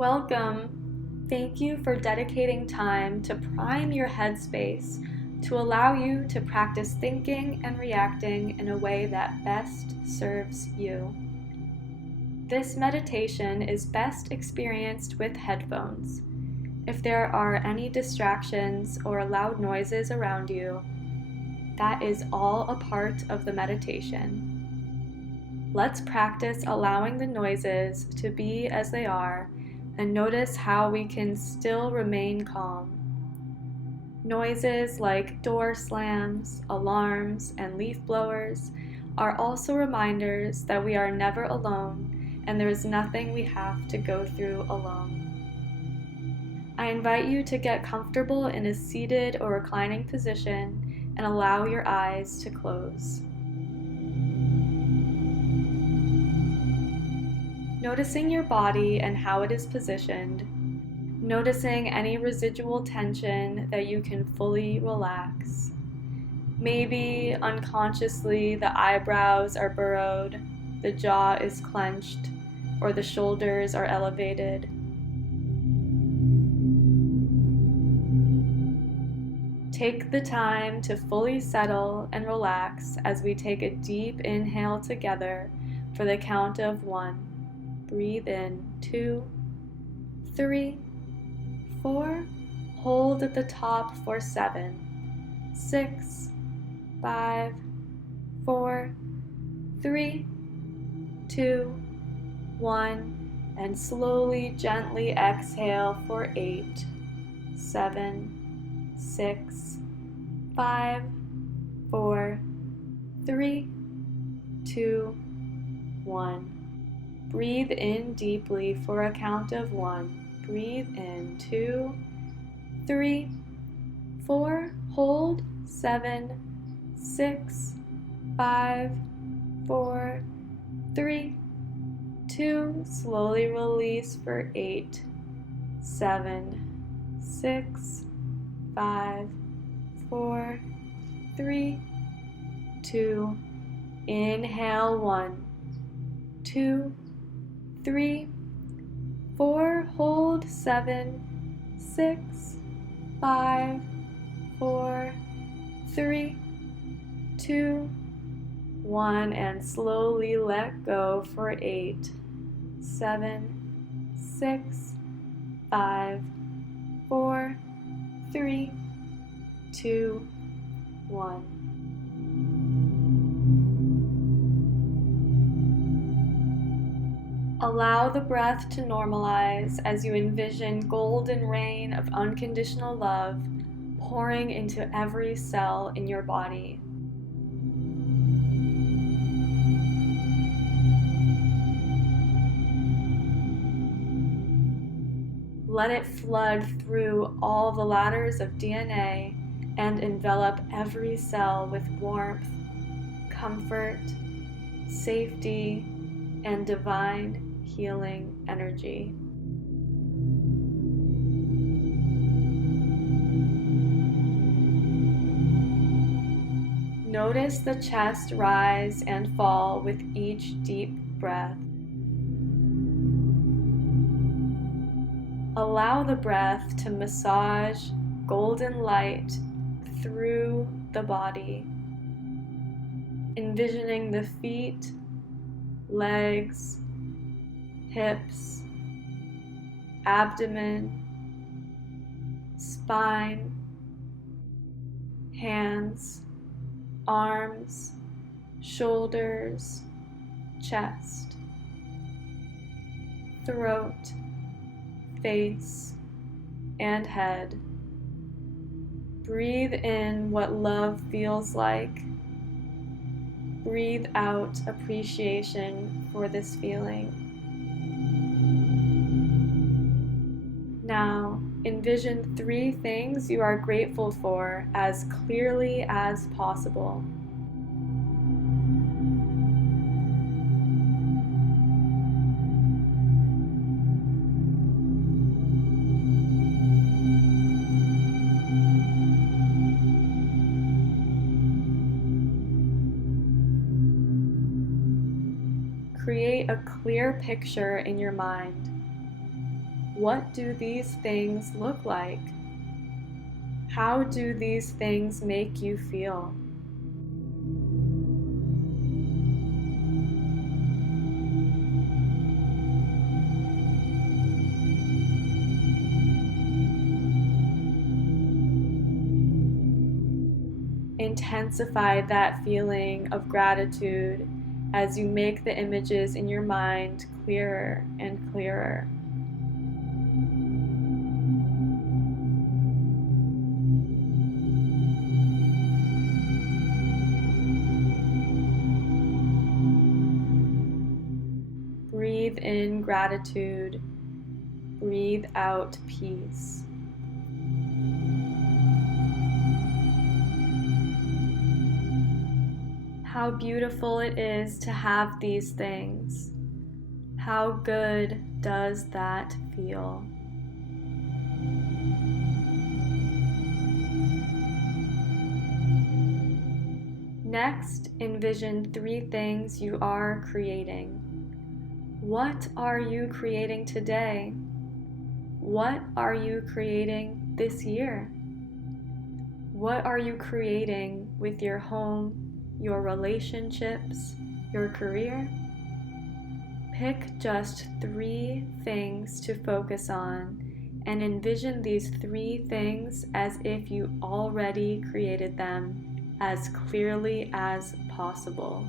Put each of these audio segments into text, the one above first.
Welcome. Thank you for dedicating time to prime your headspace to allow you to practice thinking and reacting in a way that best serves you. This meditation is best experienced with headphones. If there are any distractions or loud noises around you, that is all a part of the meditation. Let's practice allowing the noises to be as they are and notice how we can still remain calm. Noises like door slams, alarms, and leaf blowers are also reminders that we are never alone and there is nothing we have to go through alone. I invite you to get comfortable in a seated or reclining position and allow your eyes to close. Noticing your body and how it is positioned, noticing any residual tension that you can fully relax. Maybe unconsciously the eyebrows are burrowed, the jaw is clenched, or the shoulders are elevated. Take the time to fully settle and relax as we take a deep inhale together for the count of 1. Breathe in 2, 3, 4. Hold at the top for 7, 6, 5, 4, 3, 2, 1, and slowly, gently exhale for 8, 7, 6, 5, 4, 3, 2, 1. Breathe in deeply for a count of 1. Breathe in 2, 3, 4. Hold 7, 6, 5, 4, 3, 2. Slowly release for 8, 7, 6, 5, 4, 3, 2. Inhale 1, 2, 3, 4. Hold 7, 6, 5, 4, 3, 2, 1, and slowly let go for 8, 7, 6, 5, 4, 3, 2, 1. Allow the breath to normalize as you envision golden rain of unconditional love pouring into every cell in your body. Let it flood through all the ladders of DNA and envelop every cell with warmth, comfort, safety, and divine healing energy. Notice the chest rise and fall with each deep breath. Allow the breath to massage golden light through the body, envisioning the feet, legs, hips, abdomen, spine, hands, arms, shoulders, chest, throat, face, and head. Breathe in what love feels like. Breathe out appreciation for this feeling. Now, envision 3 things you are grateful for as clearly as possible. Create a clear picture in your mind. What do these things look like? How do these things make you feel? Intensify that feeling of gratitude as you make the images in your mind clearer and clearer. Breathe in gratitude. Breathe out peace. How beautiful it is to have these things. How good does that feel? Next, envision 3 things you are creating. What are you creating today? What are you creating this year? What are you creating with your home, your relationships, your career? Pick just 3 things to focus on and envision these 3 things as if you already created them as clearly as possible.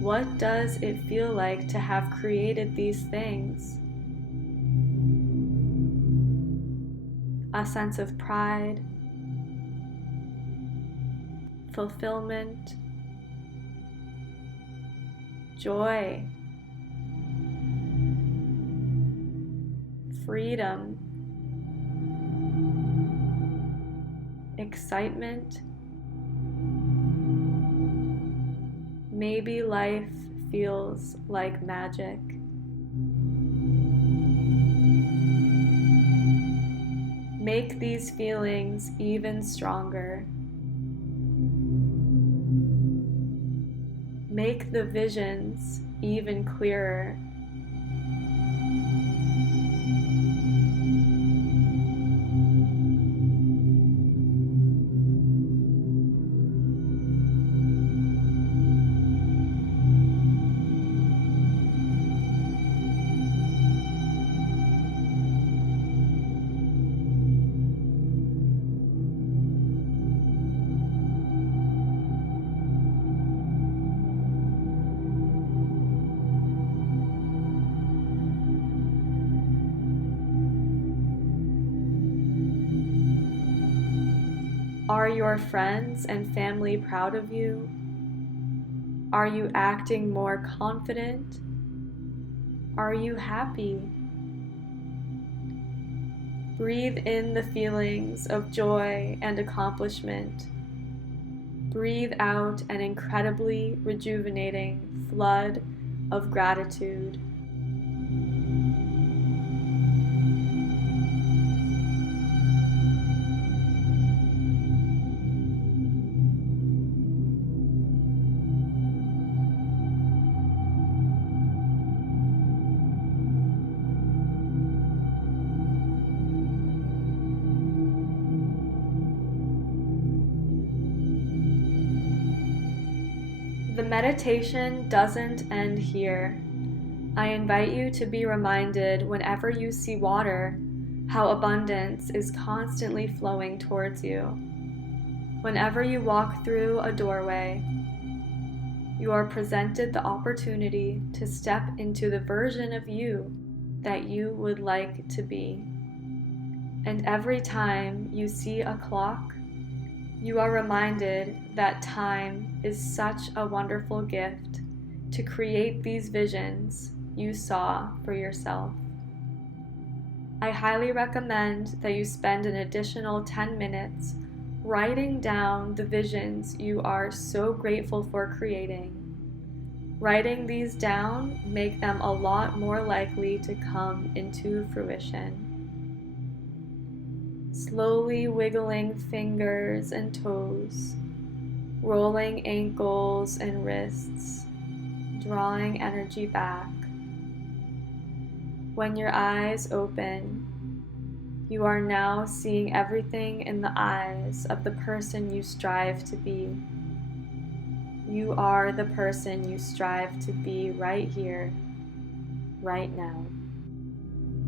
What does it feel like to have created these things? A sense of pride, fulfillment, joy, freedom, excitement. Maybe life feels like magic. Make these feelings even stronger. Make the visions even clearer. Are your friends and family proud of you? Are you acting more confident? Are you happy? Breathe in the feelings of joy and accomplishment. Breathe out an incredibly rejuvenating flood of gratitude. The meditation doesn't end here. I invite you to be reminded whenever you see water how abundance is constantly flowing towards you. Whenever you walk through a doorway, You are presented the opportunity to step into the version of you that you would like to be. And every time you see a clock, you are reminded that time is such a wonderful gift to create these visions you saw for yourself. I highly recommend that you spend an additional 10 minutes writing down the visions you are so grateful for creating. Writing these down make them a lot more likely to come into fruition. Slowly wiggling fingers and toes, rolling ankles and wrists, drawing energy back. When your eyes open, you are now seeing everything in the eyes of the person you strive to be. You are the person you strive to be right here, right now.